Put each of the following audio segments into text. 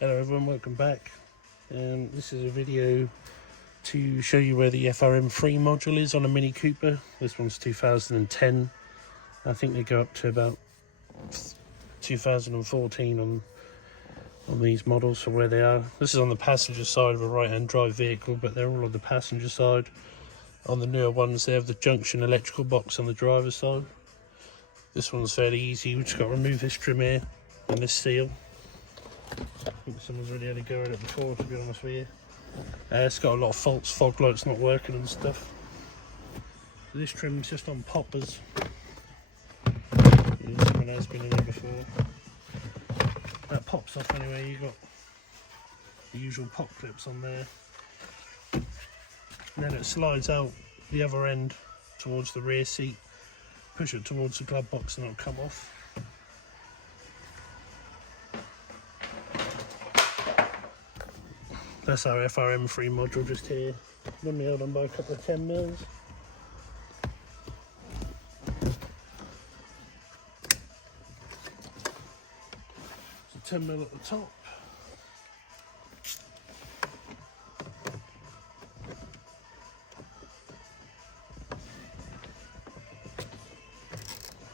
Hello everyone, welcome back. This is a video to show you where the FRM3 module is on a Mini Cooper. This one's 2010. I think they go up to about 2014 on these models for where they are. This is on the passenger side of a right-hand drive vehicle, but they're all on the passenger side. On the newer ones, they have the junction electrical box on the driver's side. This one's fairly easy. We've just got to remove this trim here and this seal. I think someone's already had a go at it before, to be honest with you. It's got a lot of faults, fog lights not working and stuff. So this trim's just on poppers. Someone has been in there before. That pops off anyway. You've got the usual pop clips on there. And then it slides out the other end towards the rear seat. Push it towards the glove box and it'll come off. That's our FRM3 module just here. Normally held on by a couple of 10 mils. So 10 mil at the top.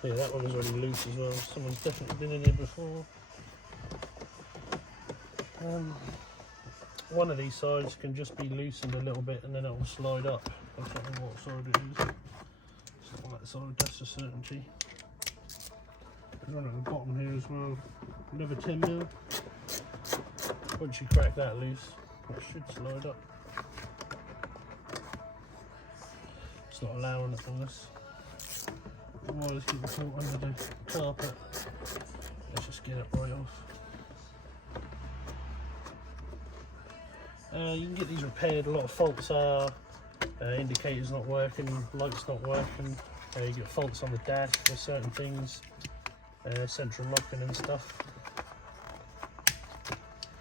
Yeah, that one was already loose as well. Someone's definitely been in here before. One of these sides can just be loosened a little bit and then it will slide up. I don't know what side it is. It's not on that side, that's a certainty. There's one at the bottom here as well. Another 10 mil. Once you crack that loose, it should slide up. It's not allowing it on this. The wires keep caught under the carpet. Let's just get it right off. You can get these repaired. A lot of faults are indicators not working, lights not working. You get faults on the dash for certain things, central locking and stuff.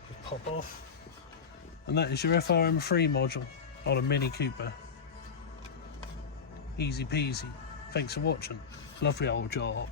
Just pop off. And that is your FRM3 module on a Mini Cooper. Easy peasy. Thanks for watching. Lovely old job.